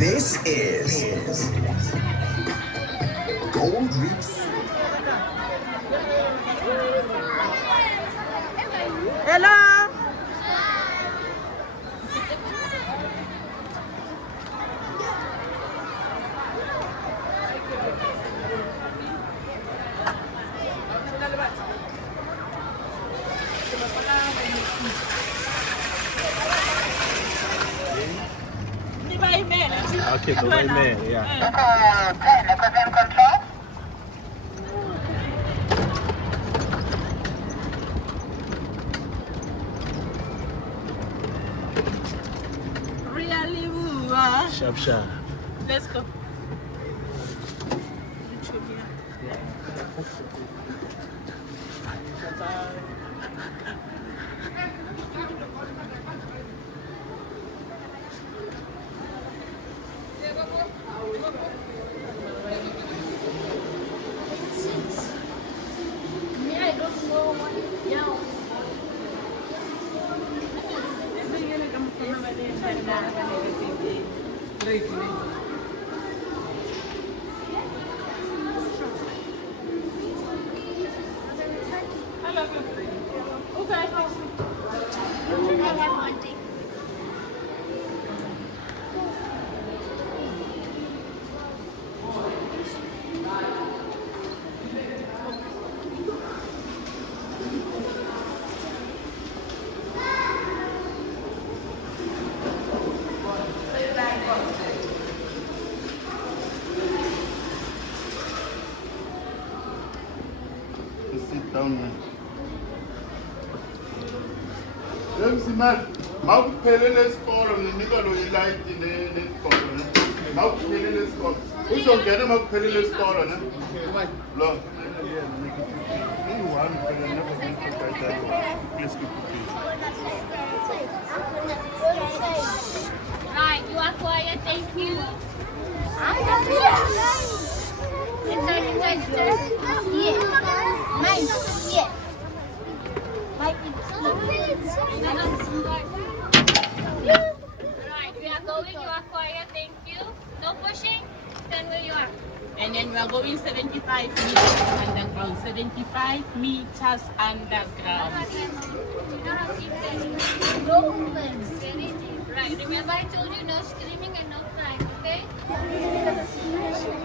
This is Gold Reef. Hello. Okay, Dubai Mail, yeah. Really? Sharp, sharp. Let's go. Sit down now. Mawuphelele esikolo ninika lo ilayiti nesikolo ne. Mawuphelele esikolo. Uzongena mawuphelele esikolo ne. Lo. Uyi-1 phela never been to that. Please keep it. Right, you are quiet, thank you. Inside. Yeah. Mine. Yeah. Right, we are going, you are quiet, thank you. No pushing, stand where you are. And then we are going 75 meters underground. 75 meters underground. Right, remember I told you no screaming and no crying, okay?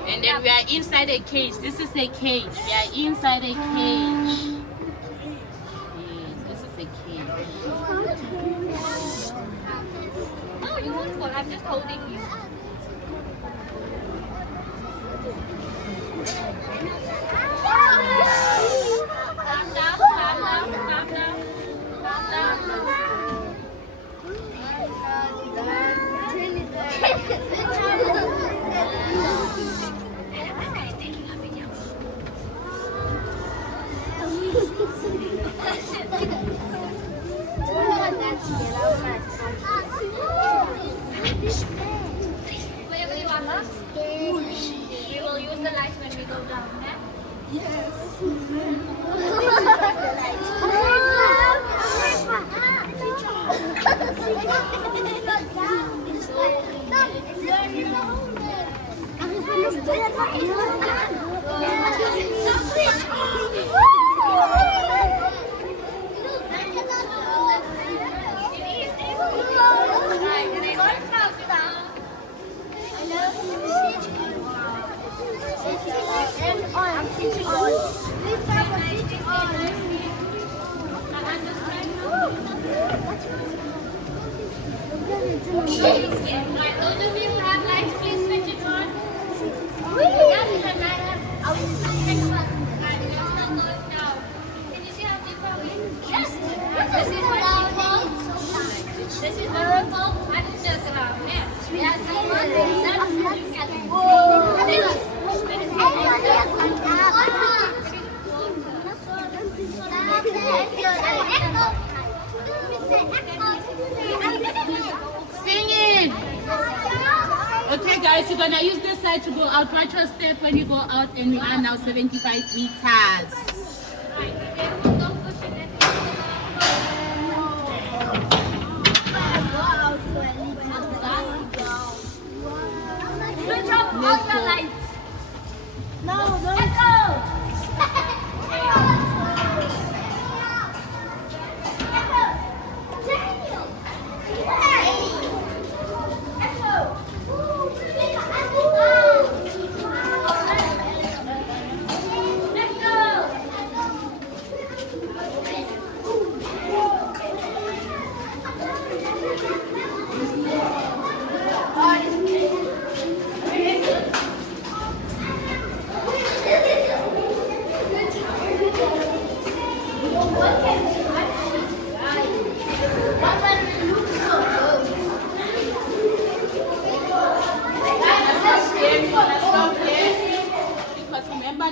And then we are inside a cage. This is a cage. We are inside a cage. Yes, this is a cage. No, you won't fall, I'm just holding you. Calm down. Wherever you are, huh? We will use the lights when we go down, yeah? Right, those of you who have lights, please switch it on. Yes, the light has. Right, we are still going down. Can you see how deep are we? Yes. This is where we fall. This is where we fall underground. Yes. We are still Singing. Okay, guys, you're gonna use this side to go out. Watch your step when you go out, and we are now 75 meters. Don't push it. Go out for a little.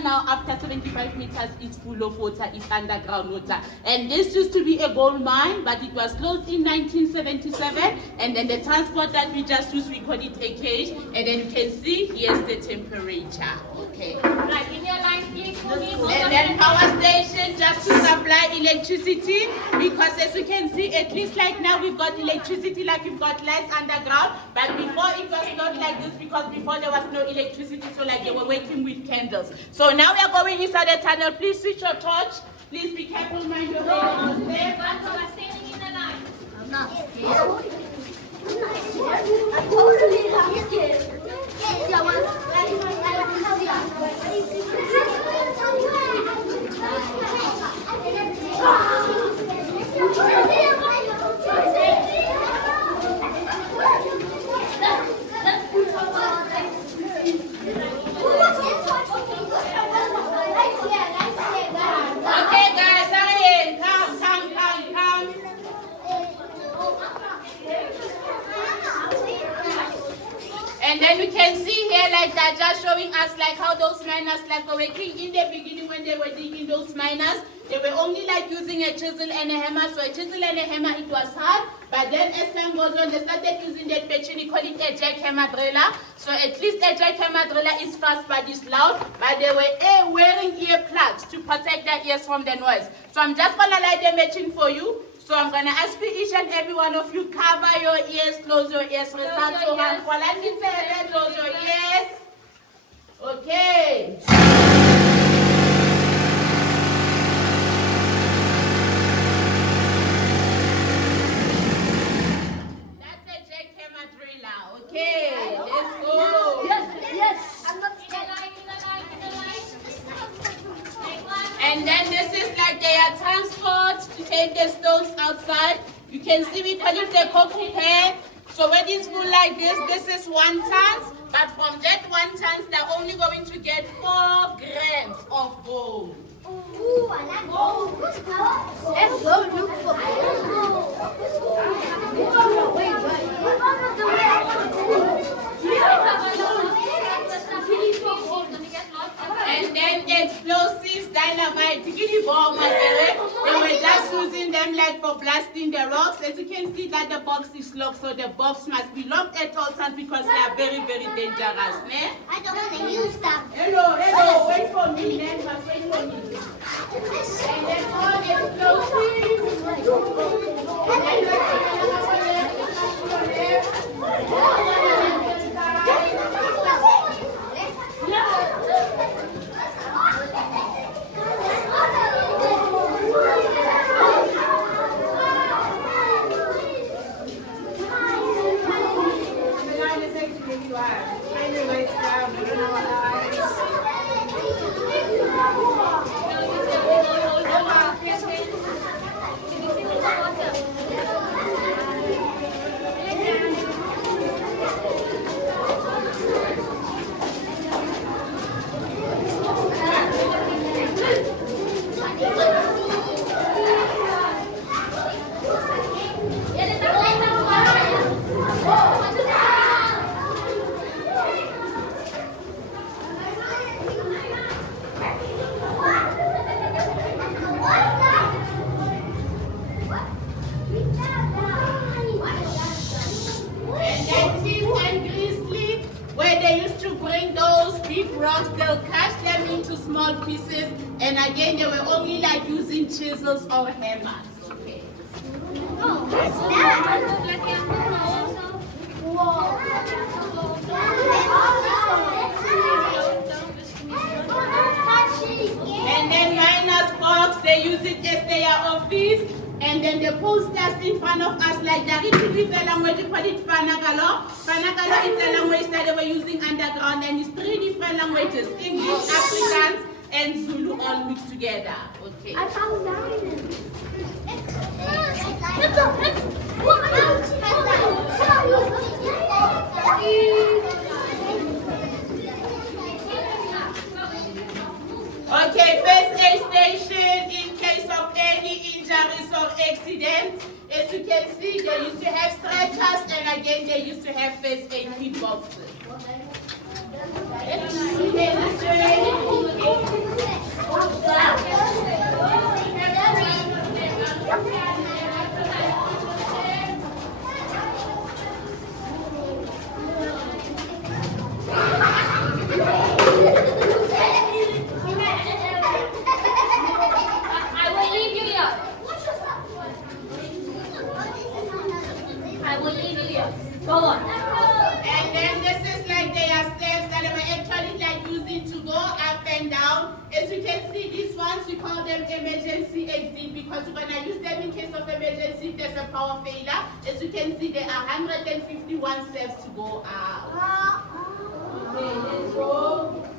Now after 75 meters it's full of water, it's underground water, and this used to be a gold mine, but it was closed in 1977, and then the transport that we just used, we call it a cage, and then you can see here's the temperature. Okay, Right, in your line, please, for me. and then power station just to supply electricity, because as you can see, at least like now we've got electricity, like we've got lights underground, but before it was not like this, because before there was no electricity, so like they were working with candles. So now we are going inside the tunnel. Please switch your torch. Please be careful, mind your way. We're standing in the line. I'm not scared. I'm totally not scared. See, I Okay, guys, hurry in. Come. And then you can see here, like they're just showing us like how those miners like were working in the beginning when they were digging those miners. They were only like using a chisel and a hammer. So a chisel and a hammer, it was hard. But then as time goes on, they started using that machine. We call it a jackhammer driller. So at least a jackhammer driller is fast but it's loud. But they were wearing earplugs to protect their ears from the noise. So I'm just gonna light the machine for you. So I'm gonna ask you, each and every one of you, cover your ears, close your ears. Close your ears. Okay. That's a jackhammer driller. Okay, let's go. yes, I'm not In the scared. line, in the line. Take one. And then this is like their transport to take the stones outside. You can see we call it the cocoa pan. So when it's full like this is 1 ton. But from that 1 ton, they're only going to get 4 grams of gold. Ooh, I like gold. Let's go look for gold. And then explosives, dynamite, tikiri bomb, they were just using them like for blasting the rocks. As you can see that the box is locked, so the box must be locked at all times because they are very, very dangerous. Ne? I don't want to use them. Hello, wait for me, then must wait for me. And then all explosives. And then rocks, they'll cut them into small pieces, and again they were only like using chisels or hammers. Okay. Oh, what's that? Whoa. they use it as their office. And then the posters in front of us, like that, it's a language, you call it Fanagalo. Fanagalo is a language that they were using underground, and it's 3 different languages, English, Afrikaans, and Zulu all mixed together. Okay. I found diamonds. Okay, first aid station in case of any injuries or accidents. As you can see, they used to have stretchers, and again, they used to have first aid kit boxes. And then this is like their steps that they were actually like using to go up and down. As you can see, these ones we call them emergency exit because we're gonna use them in case of emergency if there's a power failure. As you can see, there are 151 steps to go out. Okay, let's go.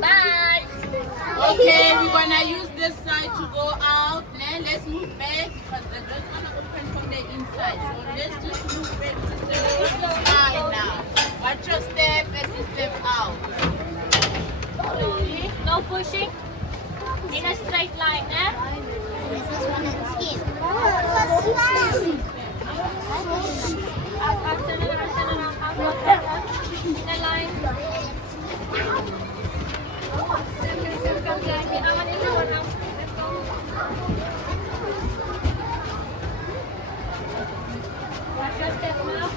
Bye. Okay, we're gonna use this side to go out. Now let's move back because the door's gonna open from the inside. So let's just move back to the line now. Watch your step as you step out. Slowly. No pushing. In a straight line, eh? Up, turn around, up, in a line. Come, guys. We have an indoor now. Let's go. Watch your step now.